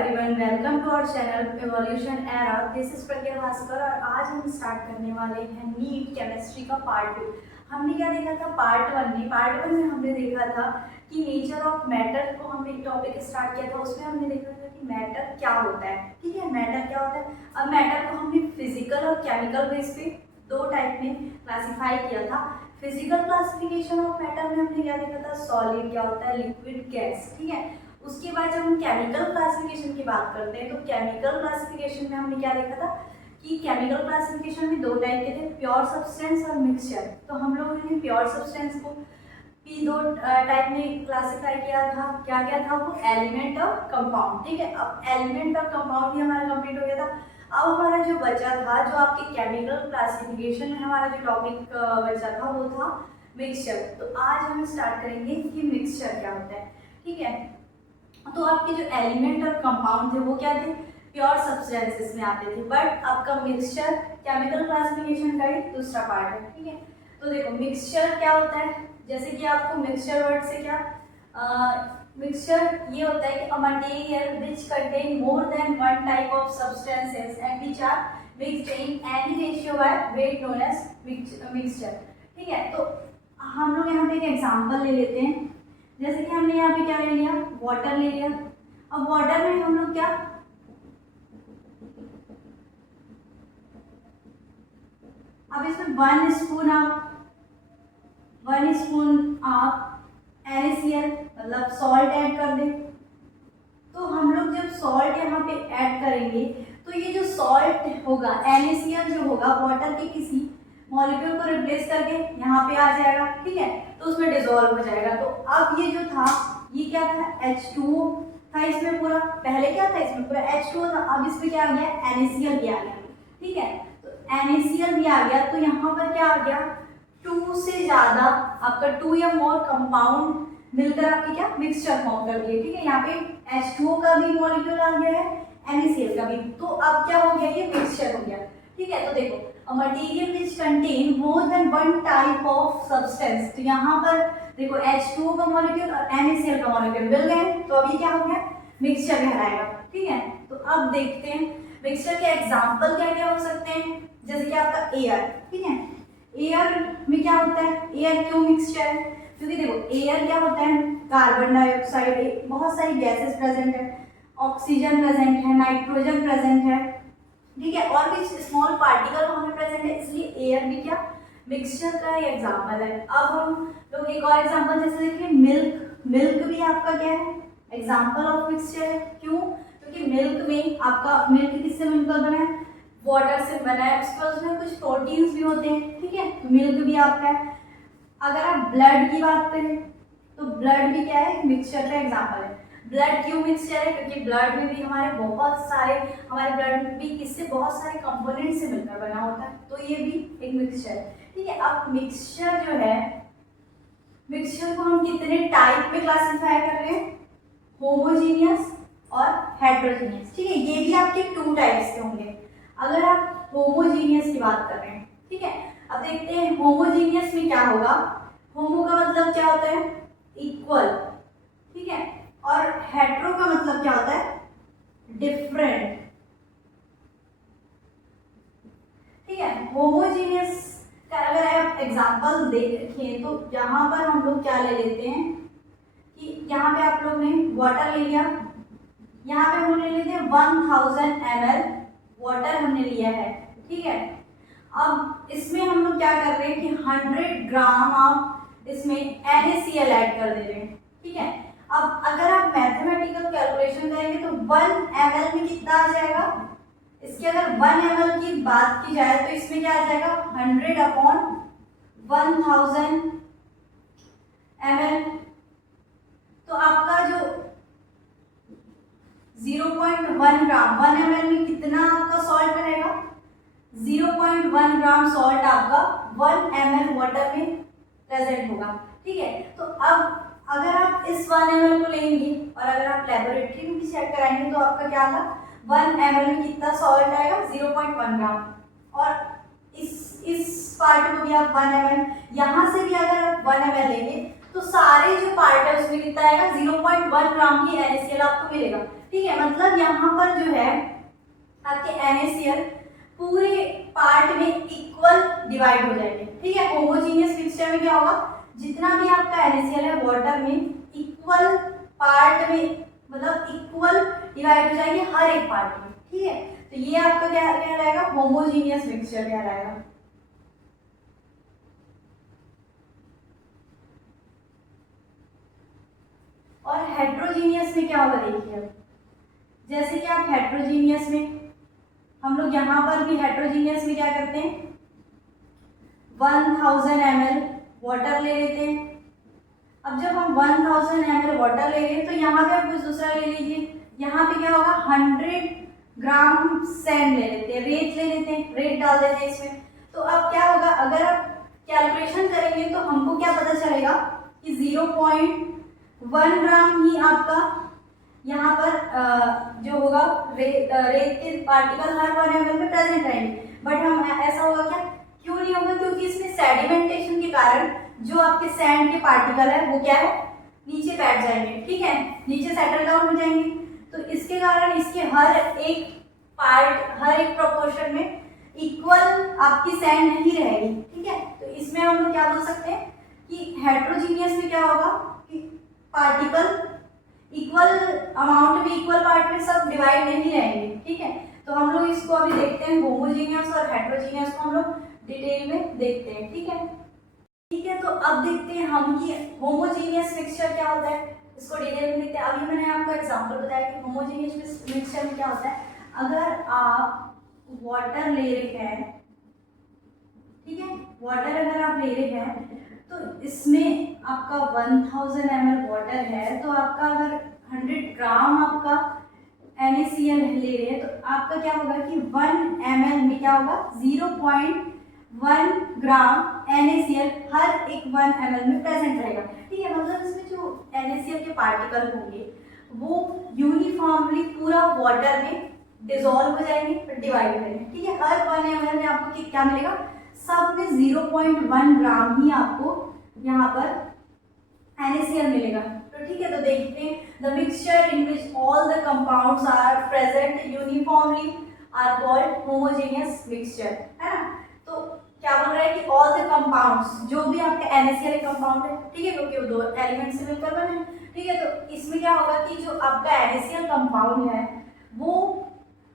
Everyone, welcome to our channel evolution era. This is Pragya Bhaskar और आज हम स्टार्ट करने वाले हैं नीट केमिस्ट्री का पार्ट 2। हमने क्या देखा था पार्ट 1 में? पार्ट 1 में हमने देखा था कि नेचर ऑफ मैटर को हमने एक टॉपिक स्टार्ट किया था। उसमें हमने देखा था कि मैटर क्या होता है। ठीक है, मैटर क्या होता है। अब मैटर को हमने फिजिकल और केमिकल बेस पे दो टाइप में क्लासीफाई किया था। फिजिकल क्लासिफिकेशन ऑफ मैटर में हमने क्या देखा था, सॉलिड क्या होता है, लिक्विड, गैस। ठीक है, उसके बाद जब हम केमिकल क्लासिफिकेशन की बात करते हैं तो केमिकल क्लासिफिकेशन में हमने क्या देखा था कि केमिकल क्लासिफिकेशन में दो टाइप के थे, प्योर सब्सटेंस और मिक्सचर। तो हम लोगों ने प्योर सब्सटेंस को भी दो टाइप में क्लासिफाई किया था। क्या क्या था वो, एलिमेंट और कंपाउंड। ठीक है, अब एलिमेंट और कंपाउंड भी हमारा कंप्लीट हो गया था। अब हमारा जो बचा था, जो आपके केमिकल क्लासिफिकेशन में हमारा जो टॉपिक बचा था वो था मिक्सचर। तो आज हम स्टार्ट करेंगे कि मिक्सचर क्या होता है। ठीक है, तो आपके जो एलिमेंट और कंपाउंड थे वो क्या थे, प्योर सब्सटेंसेस में आते थे। बट आपका मिक्सचर केमिकल क्लासिफिकेशन का ही दूसरा पार्ट है। ठीक है, तो देखो मिक्सचर क्या होता है। जैसे कि आपको मिक्सचर वर्ड से क्या, मिक्सचर ये होता है कि a material which contain more than one type of substances and which are mixed in any ratio by weight known as mixture. ठीक है, तो हम लोग यहाँ पे एक एग्जांपल ले लेते हैं। जैसे कि हमने यहाँ पे क्या ले लिया, वाटर ले लिया। अब वाटर में हम लोग क्या, अब इसमें वन स्पून आप NaCl मतलब सॉल्ट ऐड कर दें। तो हम लोग जब सॉल्ट यहाँ पे ऐड करेंगे तो ये जो सॉल्ट होगा, NaCl जो होगा, वाटर के किसी मॉलिक्यूल को रिप्लेस करके यहाँ पे आ जाएगा। ठीक है, तो उसमें डिसॉल्व हो जाएगा। तो अब ये जो था, ये क्या था, H2O था इसमें पूरा। पहले क्या था, इसमें पूरा H2O था। अब इसमें क्या आ गया, NaCl भी आ गया। ठीक है, तो NaCl भी आ गया। तो यहाँ पर क्या आ गया, 2 से ज्यादा आपका 2 या मोर कंपाउंड मिलकर आपके क्या मिक्सचर फॉर्म कर दिए। ठीक है, यहाँ पे H2O का भी मॉलिक्यूल आ गया है, NaCl का भी। तो अब क्या हो गया, ये मिक्सचर हो गया। ठीक है, तो देखो a material which contain more than one type of substance। तो यहाँ पर देखो H2O का मॉलिक्यूल और NaCl का मॉलिक्यूल मिल गए, तो अभी क्या हो गया, मिक्सचर कहलाएगा। ठीक है, तो अब देखते हैं मिक्सचर के एग्जांपल क्या क्या हो सकते हैं। जैसे कि आपका एयर। ठीक है, एयर में क्या होता है, एयर क्यों मिक्सचर है, क्योंकि देखो एयर क्या होता है, कार्बन डाइऑक्साइड, बहुत सारी गैसेस प्रेजेंट है, ऑक्सीजन प्रेजेंट है, नाइट्रोजन प्रेजेंट है। ठीक है, और भी स्मॉल पार्टिकल वहां पे प्रेजेंट है, इसलिए एयर भी क्या मिक्सचर का ही एग्जांपल है। अब हम लोग एक और एग्जांपल जैसे देखिए मिल्क भी आपका क्या है, एग्जांपल ऑफ मिक्सचर है। क्यों, क्योंकि मिल्क में आपका मिल्क किससे मिलकर बना है, वाटर से बना है। उसके बाद उसमें कुछ प्रोटीन्स भी होते हैं। ठीक है, तो मिल्क भी आपका है। अगर आप ब्लड की बात करें तो ब्लड भी क्या है, मिक्सचर का एग्जांपल है। ब्लड क्यों मिक्सचर है, क्योंकि ब्लड में भी हमारे ब्लड भी किससे, बहुत सारे कंपोनेंट से मिलकर बना होता है। तो ये भी एक मिक्सचर है। ठीक है, अब मिक्सचर जो है, मिक्सचर को हम कितने टाइप में क्लासिफाई कर रहे हैं, होमोजीनियस और हेट्रोजीनियस। ठीक है, ये भी आपके 2 टाइप्स के होंगे अगर आप होमोजीनियस की बात कर रहे हैं। ठीक है, अब देखते हैं होमोजीनियस में क्या होगा। होमो का मतलब क्या होता है, इक्वल। ठीक है, और हेट्रो का मतलब क्या होता है, डिफरेंट। ठीक है, होमोजीनियस का अगर आप एग्जांपल देखें तो यहाँ पर हम लोग क्या ले लेते हैं कि यहाँ पे आप लोग ने वाटर ले लिया, यहाँ पे हम लोग ले लेते हैं 1000 ml वाटर हमने लिया है। ठीक है, अब इसमें हम लोग क्या कर रहे हैं कि 100 ग्राम आप इसमें NaCl ऐड कर दे रहे हैं। ठीक है, अब अगर आप मैथमेटिकल कैलकुलेशन करेंगे तो 1 ml में कितना आ जाएगा, इसके अगर 1 ml की बात की जाए तो इसमें क्या आ जाएगा, 100/1000 ml। तो आपका जो 0.1 ग्राम 1 ml में कितना आपका सॉल्ट रहेगा, 0.1 ग्राम सॉल्ट आपका 1 ml वाटर में प्रेजेंट होगा। ठीक है, तो अब अगर आप इस 1 ml को लेंगे और अगर आप लेबोरेटरी में भी चेक कराएंगे तो आपका क्या आएगा, 1 ml में कितना सॉल्ट आएगा, 0.1 ग्राम। और इस पार्ट में भी आप 1 ml, यहाँ से भी अगर आप 1 ml लेंगे तो सारे जो पार्ट है उसमें कितना आएगा, 0.1 ग्राम ही NaCl आपको मिलेगा। ठीक है, मतलब यहाँ पर जो है आपके NaCl पूरे पार्ट में इक्वल डिवाइड हो जाएंगे। ठीक है, होमोजीनियस मिक्सचर में क्या होगा, जितना भी आपका NaCl है वाटर में इक्वल पार्ट में, मतलब इक्वल डिवाइड हो जाएंगे हर एक पार्ट में। ठीक है, तो ये आपका क्या कहलाएगा, होमोजीनियस मिक्सचर कहलाएगा। और हेट्रोजीनियस में क्या होगा देखिए, अब जैसे कि आप हेट्रोजीनियस में, हम लोग यहाँ पर भी हेट्रोजीनियस में क्या करते हैं, 1000 ml वाटर ले लेते हैं। अब जब हम 1000 ml वाटर ले रहे हैं तो यहाँ पे आप कुछ दूसरा ले लीजिए, यहाँ पे क्या होगा 100 ग्राम सैंड ले लेते हैं, रेत ले लेते हैं, रेत डाल देते हैं इसमें। तो अब क्या होगा, अगर आप कैलकुलेशन करेंगे तो हमको क्या पता चलेगा कि 0.1 ग्राम ही आपका यहाँ पर जो होगा रेत के पार्टिकल हर 1 ml में प्रेजेंट रहेंगे। बट हम ऐसा होगा क्या, क्यों नहीं होगा, क्योंकि इसमें सेडिमेंटेशन के कारण जो आपके सैंड के पार्टिकल है वो क्या है, नीचे बैठ जाएंगे। ठीक है, नीचे सेटल डाउन हो जाएंगे। तो इसके कारण इसके हर एक पार्ट, हर एक प्रोपोर्शन में इक्वल आपकी सैंड नहीं रहेगी। ठीक है, तो इसमें हम लोग क्या बोल सकते हैं कि हेट्रोजीनियस में क्या होगा कि पार्टिकल इक्वल अमाउंट में, इक्वल पार्ट में सब डिवाइड नहीं रहेंगे। ठीक है, तो हम लोग इसको अभी देखते हैं, होमोजीनियस और हेट्रोजीनियस को हम लोग डिटेल में देखते हैं। ठीक है, ठीक है, तो अब देखते हैं हम कि होमोजीनियस मिक्सचर क्या होता है, इसको डिटेल में देखते हैं। अभी मैंने आपको एग्जांपल बताया कि होमोजीनियस मिक्सचर में क्या होता है। अगर आप वाटर ले रहे हैं, ठीक है, वाटर अगर आप ले रहे हैं तो इसमें आपका 1000 ml वाटर है, तो आपका अगर 100 ग्राम आपका NaCl ले रहे हैं तो आपका क्या होगा कि 1 ml में क्या होगा 0.1 ग्राम NaCl हर एक 1 ml में प्रेजेंट रहेगा। ठीक है, मतलब इसमें जो NaCl के पार्टिकल होंगे वो यूनिफॉर्मली पूरा वाटर में डिसॉल्व हो जाएंगे, डिवाइड हो जाएंगे। ठीक है, हर 1 ml में आपको क्या मिलेगा, सब में 0.1 ग्राम ही आपको यहाँ पर NaCl मिलेगा। तो ठीक है, तो देखते हैं, the mixture in which all the compounds are present uniformly are called homogeneous mixture, है ना। तो क्या बोल रहा है कि ऑल द कंपाउंड्स, जो भी आपका NaCl एक कंपाउंड है, ठीक है, क्योंकि वो दो एलिमेंट से मिलकर बने हैं। ठीक है, तो इसमें क्या होगा कि जो आपका NaCl कंपाउंड है वो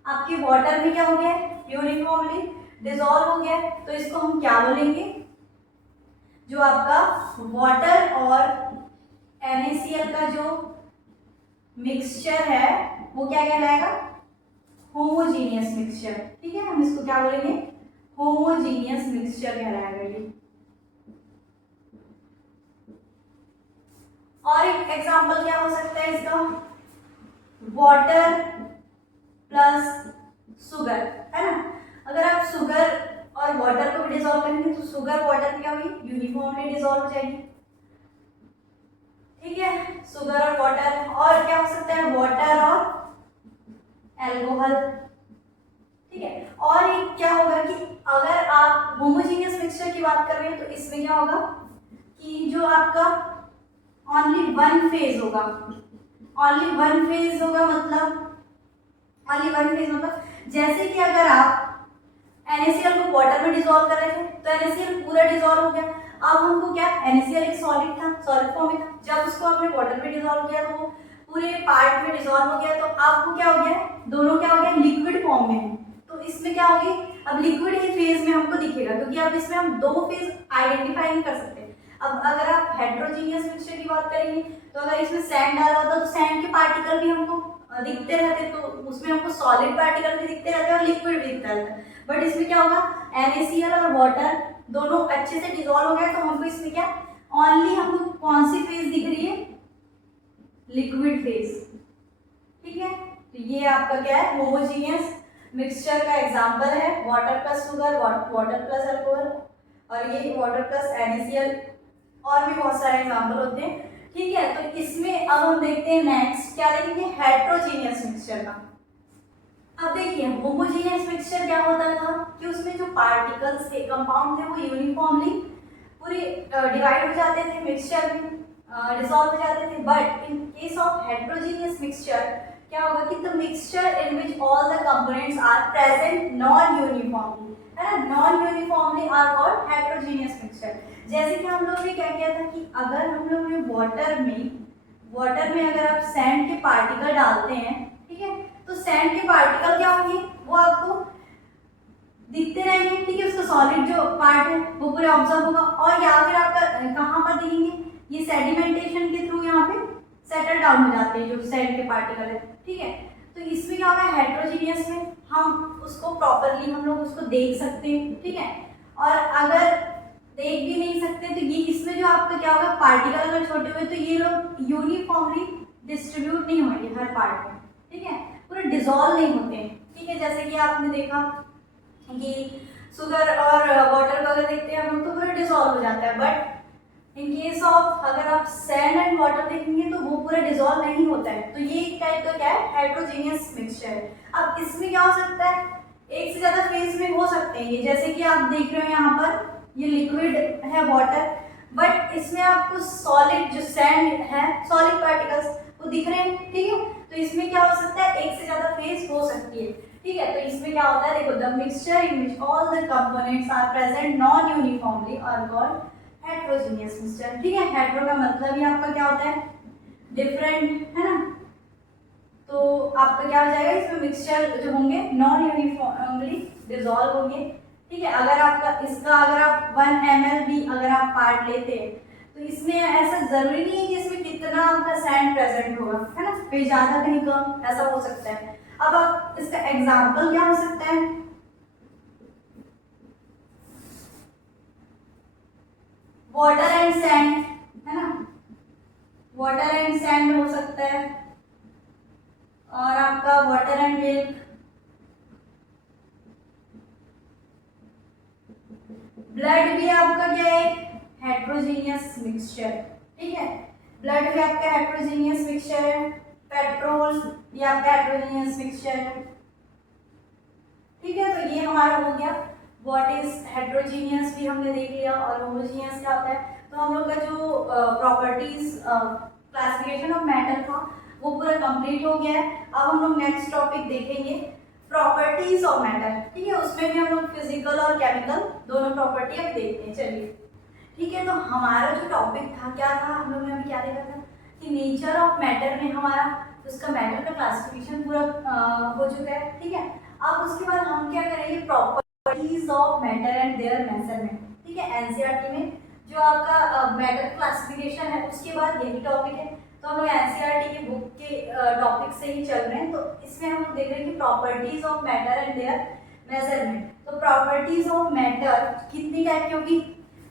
आपके वाटर में क्या हो गया है, यूनिफॉर्मली डिसॉल्व हो गया है। तो इसको हम क्या बोलेंगे, जो आपका वाटर और NaCl का जो मिक्सचर है वो क्या कहलाएगा, होमोजीनियस मिक्सचर। ठीक है, हम इसको क्या बोलेंगे, होमोजीनियस मिक्सचर कहलाएगा ये। और एक एग्जांपल क्या हो सकता है इसका, वाटर प्लस शुगर, है ना। अगर आप शुगर और वाटर को भी डिसॉल्व करेंगे तो शुगर वाटर में क्या होगी, यूनिफॉर्मली डिसॉल्व हो जाएगी। ठीक है, शुगर और वाटर, और क्या हो सकता है, वाटर और एल्कोहल। ठीक है, और एक क्या होगा कि अगर आप होमोजीनियस मिक्सचर की बात कर रहे हैं तो इसमें क्या होगा कि जो आपका ओनली वन फेज होगा, ओनली वन फेज होगा, मतलब ओनली वन फेज मतलब जैसे कि अगर आप NaCl को वाटर में डिसॉल्व कर रहे थे तो NaCl पूरा डिसॉल्व हो गया। अब हमको क्या, NaCl एक सॉलिड था, सॉलिड फॉर्म में था, जब उसको आपने वाटर में डिसॉल्व किया तो वो पूरे पार्ट में डिसॉल्व हो गया। तो आपको क्या हो गया, दोनों क्या हो गया, लिक्विड फॉर्म में है। तो इसमें क्या होगी, अब लिक्विड ही फेज में हमको दिखेगा, क्योंकि अब इसमें हम दो फेज आइडेंटिफाई नहीं कर सकते। अब अगर आप हेट्रोजीनियस मिक्सचर की बात करेंगे तो अगर इसमें सैंड डाला होता तो सैंड के पार्टिकल भी हमको दिखते रहते, तो उसमें हमको सॉलिड पार्टिकल भी दिखते रहते और लिक्विड भी दिखता रहता। बट इसमें क्या होगा, NaCl और वाटर दोनों अच्छे से डिसॉल्व हो गए, तो हमको इसमें क्या, ओनली हमको कौन सी फेज दिख रही है, लिक्विड फेज। ठीक है, तो ये आपका क्या है, होमोजीनियस मिक्सचर का एग्जांपल है, water plus sugar, water plus alcohol, और ये वाटर प्लस NaCl, और भी बहुत सारे एग्जांपल होते हैं। ठीक है, तो इसमें अब हम देखते हैं नेक्स्ट, क्या देखेंगे, हेट्रोजीनियस मिक्सचर का। अब देखिए, होमोजीनियस मिक्सचर क्या होता था कि उसमें जो पार्टिकल्स थे, कंपाउंड थे, वो यूनिफॉर्मली पूरे डिवाइड हो जाते थे, मिक्सचर में डिसॉल्व हो जाते थे। But in case of heterogeneous mixture क्या होगा कि mixture in which all the components are present non uniformly, है ना, non uniformly are called heterogeneous mixture. जैसे कि हम लोग ने क्या किया था कि अगर हम लोग ने वाटर में अगर आप सैंड के पार्टिकल डालते हैं, ठीक है, तो सैंड के पार्टिकल क्या होंगे, वो आपको दिखते रहेंगे, ठीक है, उसका सॉलिड जो पार्ट है वो पूरे ऑब्जर्व होगा, और या फिर आपका कहाँ पर दिखेंगे, ये सेडिमेंटेशन के थ्रू यहाँ पे सेटल डाउन हो जाते हैं जो सैंड के पार्टिकल है, ठीक है। तो इसमें क्या होगा, हेटेरोजीनियस में हम उसको प्रॉपरली हम लोग उसको देख सकते हैं, ठीक है। और अगर देख भी नहीं सकते तो ये इसमें जो आपका क्या होगा, पार्टिकल अगर छोटे हुए तो ये लोग यूनिफॉर्मली डिस्ट्रीब्यूट नहीं होंगे हर पार्ट में, ठीक है, पूरे डिसॉल्व नहीं होते हैं, ठीक है। जैसे कि आपने देखा कि शुगर और वाटर को अगर देखते हैं हम तो पूरा डिसॉल्व हो जाता है, बट इन केस ऑफ अगर आप सैंड एंड वाटर देखेंगे तो वो पूरा डिसॉल्व नहीं होता है। तो ये एक टाइप का क्या है, हेटेरोजेनियस मिक्सचर है। अब इसमें क्या हो सकता है, एक से ज्यादा फेज में हो सकते हैं ये, जैसे कि आप देख रहे हो यहाँ पर ये लिक्विड है वाटर, बट इसमें आपको सॉलिड जो सैंड है, सॉलिड पार्टिकल्स वो दिख रहे हैं, ठीक है। तो इसमें क्या हो सकता है, एक से ज्यादा फेज हो सकती है, ठीक है। तो इसमें क्या होता है, देखो, the mixture in which all the components are present non uniformly are called heterogeneous mixture, ठीक है। हेटेरो का मतलब ही आपका क्या होता है, डिफरेंट, है ना। तो आपका क्या हो जाएगा, इसमें मिक्सचर जो होंगे नॉन यूनिफॉर्मली डिसॉल्व होंगे, ठीक है। अगर आपका इसका अगर आप 1 ml भी अगर आप पार्ट लेते हैं तो इसमें ऐसा जरूरी नहीं है कि इसमें कितना आपका सैंड प्रेजेंट होगा, है ना, कहीं ज्यादा कहीं कम, ऐसा हो सकता है। अब आप इसका एग्जाम्पल क्या हो सकता है, वाटर एंड सैंड, है ना, वाटर एंड सैंड हो सकता है, और आपका वाटर एंड मिल्क, ब्लड भी आपका क्या है, हेटेरोजेनियस मिक्सचर, ठीक है। ब्लड भी आपका हेटेरोजेनियस मिक्सचर है, पेट्रोल ये आपका हेटेरोजेनियस मिक्सचर है, ठीक है। तो ये हमारा हो गया व्हाट इज हेटेरोजेनियस, भी हमने देख लिया, और होमोजेनियस क्या होता है। तो हम लोग का जो प्रॉपर्टीज क्लासिफिकेशन ऑफ मैटर था वो पूरा कंप्लीट हो गया है। अब हम लोग नेक्स्ट टॉपिक देखेंगे प्रॉपर्टीज ऑफ मैटर, ठीक है। उसमें भी हम लोग फिजिकल और केमिकल दोनों प्रॉपर्टी अब देखते हैं, चलिए, ठीक है। तो हमारा जो टॉपिक था क्या था, हम लोग ने अभी क्या देखा था कि नेचर ऑफ मैटर में हमारा उसका मैटर का क्लासिफिकेशन पूरा हो चुका है, ठीक है। अब उसके बाद हम क्या करेंगे, properties of matter and there measurement, ठीक है। एनसीईआरटी में जो आपका मैटर क्लासिफिकेशन है उसके बाद यही टॉपिक है। तो हम लोग एनसीईआरटी की बुक के टॉपिक से ही चल रहे हैं। तो इसमें हम लोग देख रहे हैं कि properties of matter and there measurement. तो प्रॉपर्टीज ऑफ मैटर कितनी टाइप की होगी,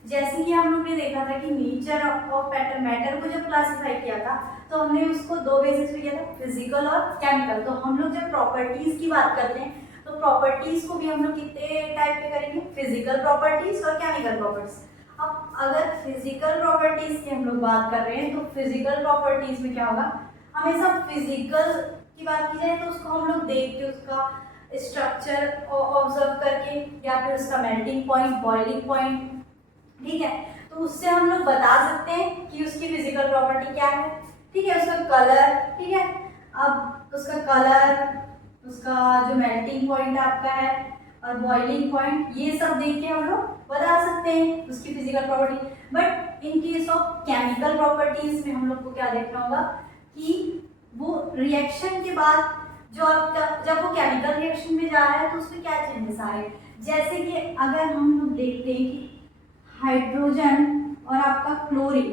जैसे कि हम लोग ने देखा था कि नेचर ऑफ मैटर को जब क्लासिफाई किया था तो हमने उसको दो बेसिस पे किया था, फिजिकल और केमिकल। तो हम लोग जब प्रॉपर्टीज की बात करते हैं तो प्रॉपर्टीज को भी हम लोग कितने टाइप पे करेंगे, फिजिकल प्रॉपर्टीज और केमिकल प्रॉपर्टीज। अब अगर फिजिकल प्रॉपर्टीज की हम लोग बात कर रहे हैं तो फिजिकल प्रॉपर्टीज में क्या होगा, हमेशा फिजिकल की बात की जाए तो उसको हम लोग देख के उसका स्ट्रक्चर ऑब्जर्व करके या फिर उसका मेल्टिंग पॉइंट, बॉइलिंग पॉइंट, ठीक है, तो उससे हम लोग बता सकते हैं कि उसकी फिजिकल प्रॉपर्टी क्या है, ठीक है। उसका कलर, ठीक है, अब उसका कलर, उसका जो मेल्टिंग पॉइंट आपका है और बॉइलिंग पॉइंट, ये सब देख के हम लोग बता सकते हैं उसकी physical property. But in case of chemical properties में हम लोग को क्या देखना होगा कि वो रिएक्शन के बाद जो आपका जब वो केमिकल रिएक्शन में जा रहा है तो उसमें क्या चेंजेस आ रहे हैं। जैसे कि अगर हम लोग देखते हैं कि हाइड्रोजन और आपका क्लोरीन,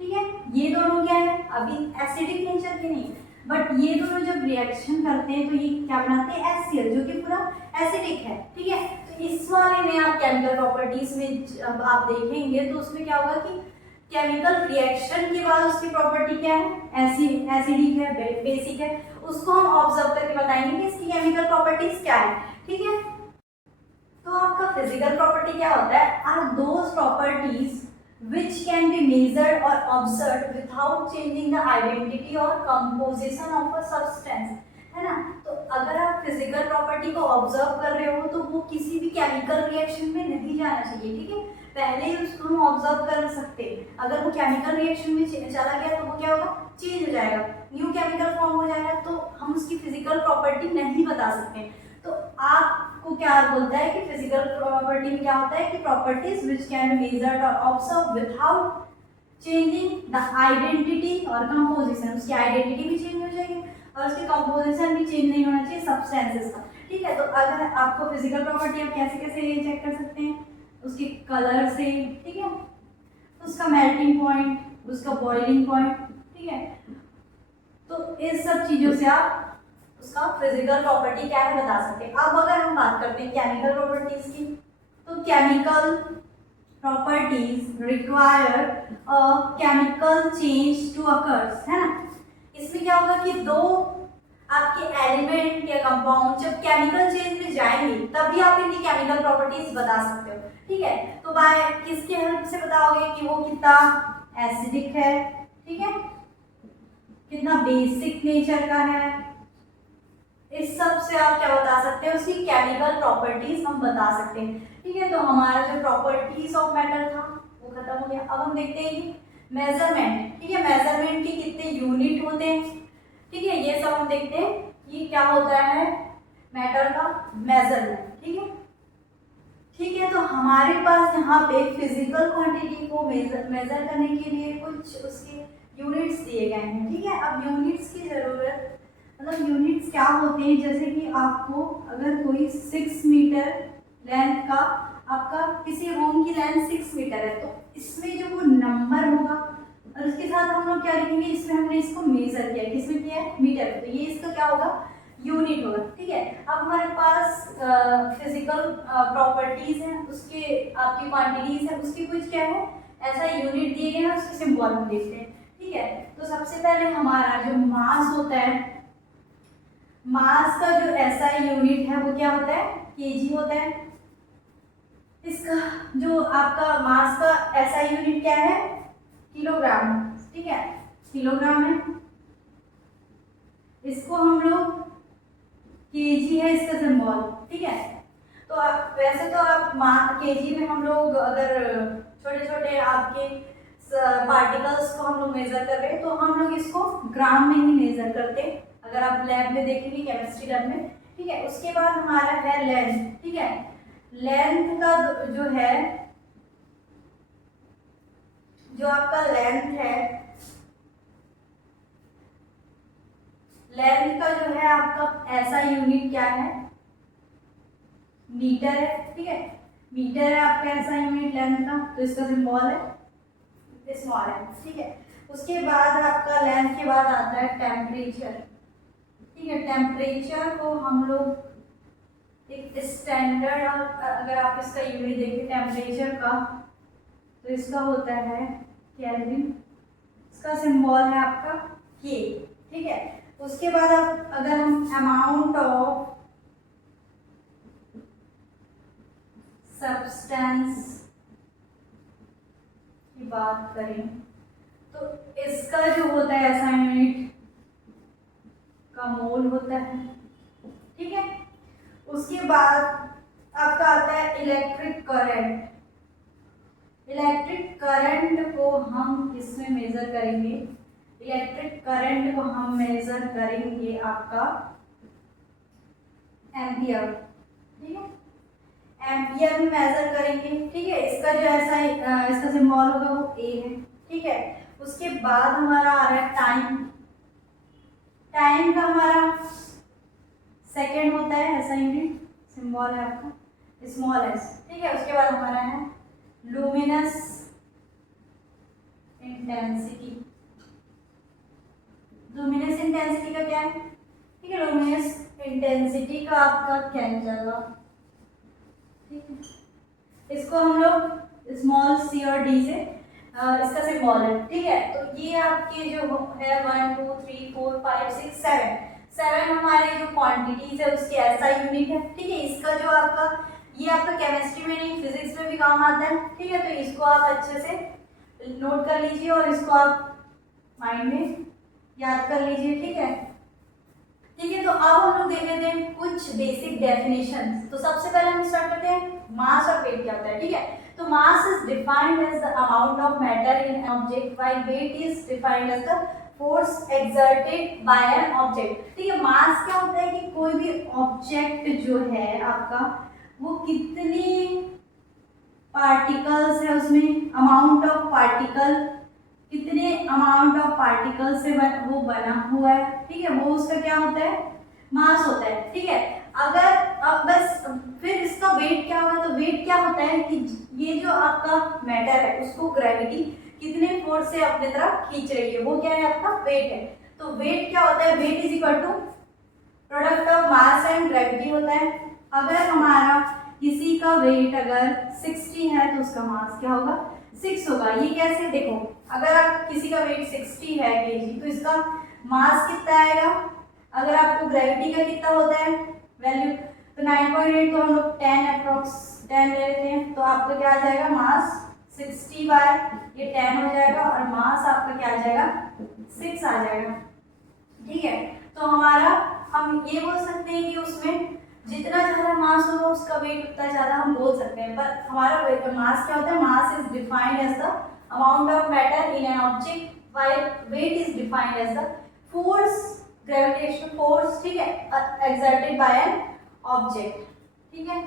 ठीक है, ये दोनों क्या है, अभी एसिडिक नेचर के नहीं, बट ये दोनों जब रिएक्शन करते हैं तो ये क्या बनाते हैं, HCl, जो कि पूरा एसिडिक है, ठीक है। तो इस वाले में आप केमिकल प्रॉपर्टीज में जब आप देखेंगे तो उसमें क्या होगा कि केमिकल रिएक्शन के बाद उसकी प्रॉपर्टी क्या है, एसिडिक है, बेसिक है, उसको हम ऑब्जर्व करके बताएंगे कि इसकी केमिकल प्रॉपर्टीज क्या है, ठीक है। तो आपका फिजिकल प्रॉपर्टी क्या होता है, are those properties which can be measured or observed without changing the identity or composition of a substance, है ना। तो अगर आप फिजिकल प्रॉपर्टी को ऑब्जर्व कर रहे हो तो वो किसी भी केमिकल रिएक्शन में नहीं जाना चाहिए, ठीक है, पहले ही उसको हम ऑब्जर्व कर सकते हैं। अगर वो केमिकल रिएक्शन में चला गया तो वो क्या होगा, चेंज हो जाएगा, न्यू केमिकल फॉर्म हो जाएगा, तो हम उसकी फिजिकल प्रॉपर्टी नहीं बता सकते। तो आपको क्या बोलता है कि फिजिकल प्रॉपर्टी में क्या होता है कि properties which can be measured और observe without changing the identity और कंपोजिशन, उसकी आइडेंटिटी भी चेंज हो जाएगी और उसकी कंपोजिशन भी चेंज नहीं होना चाहिए सब्सटेंसेस का। ठीक है, तो अगर आपको फिजिकल प्रॉपर्टी आप कैसे कैसे चेक कर सकते हैं, उसके कलर से, ठीक है, उसका मेल्टिंग पॉइंट, उसका बॉइलिंग पॉइंट, ठीक है, तो इस सब चीजों से आप उसका फिजिकल प्रॉपर्टी क्या है बता सकते हैं। अब अगर हम बात करते हैं केमिकल प्रॉपर्टीज की, तो chemical properties require a chemical change to occurs, है ना। इसमें क्या होगा कि दो आपके एलिमेंट या कंपाउंड जब केमिकल चेंज में जाएंगे तभी आप इनकी केमिकल प्रॉपर्टीज बता सकते हो। ठीक है, तो बाय किसके हेल्प से बताओगे कि वो कितना एसिडिक है, ठीक है, कितना बेसिक नेचर का है, इस सब से आप क्या बता सकते हैं, उसकी केमिकल प्रॉपर्टीज हम बता सकते हैं। ठीक है, तो हमारा जो प्रॉपर्टीज ऑफ मैटर था वो खत्म हो गया। अब हम देखते हैं कि मेजरमेंट, ठीक है, मेजरमेंट के कितने यूनिट होते हैं, ठीक है, ये सब हम देखते हैं कि क्या होता है मैटर का मेजरमेंट। ठीक है, ठीक है, तो हमारे पास यहाँ पे फिजिकल क्वांटिटी को मेजर करने के लिए कुछ उसके यूनिट्स दिए गए हैं। ठीक है, अब यूनिट्स की जरूरत, मतलब यूनिट्स क्या होते हैं, जैसे कि आपको अगर कोई 6 मीटर लेंथ का, आपका किसी रूम की लेंथ 6 मीटर है, तो इसमें जो वो नंबर होगा और उसके साथ हम लोग क्या लिखेंगे, इसमें हमने इसको मेजर किया, किसमें किया है, मीटर, तो ये इसका क्या होगा, यूनिट होगा। ठीक है, अब हमारे पास फिजिकल प्रॉपर्टीज हैं, उसके आपकी क्वांटिटीज है, उसकी कुछ क्या है ऐसा यूनिट दिए गए हैं, उसके सिंबल हम देखते हैं। ठीक है, तो सबसे पहले हमारा जो मास होता है, मास का जो एसआई यूनिट है वो क्या होता है, केजी होता है। इसका जो आपका मास का एसआई यूनिट क्या है, किलोग्राम। ठीक है, किलोग्राम है, इसको हम लोग केजी है इसका सिंबल। ठीक है, तो वैसे तो आप केजी में हम लोग अगर छोटे छोटे आपके पार्टिकल्स को हम लोग मेजर कर रहे हैं तो हम लोग इसको ग्राम में ही मेजर करते हैं, अगर आप लैब में देखेंगे केमिस्ट्री लैब में। ठीक है, उसके बाद हमारा है लेंथ। ठीक है, लेंथ का जो है, जो आपका लेंथ है, लेंथ का जो है आपका ऐसा यूनिट क्या है, मीटर है। ठीक है, मीटर है आपका ऐसा यूनिट लेंथ का, तो इसका सिंबल है स्मॉल है। ठीक है, उसके बाद आपका लेंथ के बाद आता है टेम्परेचर। ठीक है, टेम्परेचर को हम लोग एक स्टैंडर्ड, अगर आप इसका यूनिट देखें टेम्परेचर का, तो इसका होता है केल्विन, इसका सिंबल है आपका के। ठीक है, उसके बाद अब अगर हम अमाउंट ऑफ सब्सटेंस की बात करें तो इसका जो होता है ऐसा यूनिट का मोल होता है। ठीक है, उसके बाद आपका आता है इलेक्ट्रिक करंट। इलेक्ट्रिक करंट को हम किसमें मेजर करेंगे, इलेक्ट्रिक करंट को हम मेजर करेंगे आपका एम्पियर। ठीक है, एम्पियर में मेजर करेंगे। ठीक है, इसका जो ऐसा इसका सिंबल होगा वो ए है। ठीक है, उसके बाद हमारा आ रहा है टाइम। टाइम का हमारा सेकंड होता है ऐसा यूनिट, सिंबल है आपका स्मॉल एस। ठीक है, उसके बाद हमारा है लुमिनस इंटेंसिटी। लुमिनस इंटेंसिटी का क्या है, ठीक है, लुमिनस इंटेंसिटी का आपका कैंडला। ठीक है, इसको हम लोग स्मॉल सी और डी से इसका सिंबल है। ठीक है, तो ये आपके जो है 1 2 3 4 5 6 7 हमारे जो क्वांटिटीज है उसकी ऐसा यूनिट है। ठीक है, इसका जो आपका ये आपका केमिस्ट्री में नहीं फिजिक्स में भी काम आता है। ठीक है, तो इसको आप अच्छे से नोट कर लीजिए और इसको आप माइंड में याद कर लीजिए। ठीक है, ठीक है, तो अब हम लोग देख लेते हैं कुछ बेसिक डेफिनेशन। तो सबसे पहले हम स्टार्ट करते हैं मास और वेट क्या होता है। ठीक है, तो mass is defined as the amount of matter in an object while weight is defined as the force exerted by an object. ठीक है, मास क्या होता है कि कोई भी ऑब्जेक्ट जो है आपका वो कितने पार्टिकल्स है उसमें, अमाउंट ऑफ पार्टिकल, कितने अमाउंट ऑफ पार्टिकल से वो बना हुआ है। ठीक है, वो उसका क्या होता है, मास होता है। ठीक है, अगर अब बस फिर इसका वेट क्या होगा, तो वेट क्या होता है कि ये जो आपका मैटर है उसको ग्रेविटी कितने फोर्स से अपने तरफ खींच रही है, वो क्या है आपका वेट है। तो वेट क्या होता है, weight is equal to product of mass and gravity होता है। अगर हमारा किसी का वेट अगर 60 है तो उसका मास क्या होगा, 6 होगा। ये कैसे, देखो अगर आप किसी का वेट 60 है केजी तो इसका मास कितना आएगा, अगर आपको ग्रेविटी का कितना होता है वैल्यू, तो 9.8, तो हम लोग 10 अप्रोक्स 10 ले लेते हैं, तो आपका क्या आ जाएगा मास 60 बाय ये 10 हो जाएगा और मास आपका क्या आ जाएगा 6 आ जाएगा। ठीक है, तो हमारा हम ये बोल सकते हैं कि उसमें जितना ज़्यादा मास होगा उसका वेट उतना ज़्यादा हम बोल सकते हैं, पर हमारा मास क्या होता है, mass is defined as the amount of matter in an object, while weight is defined as the force, gravitational force, ठीक है, एक्सर्टेड बाय एन ऑब्जेक्ट। ठीक है,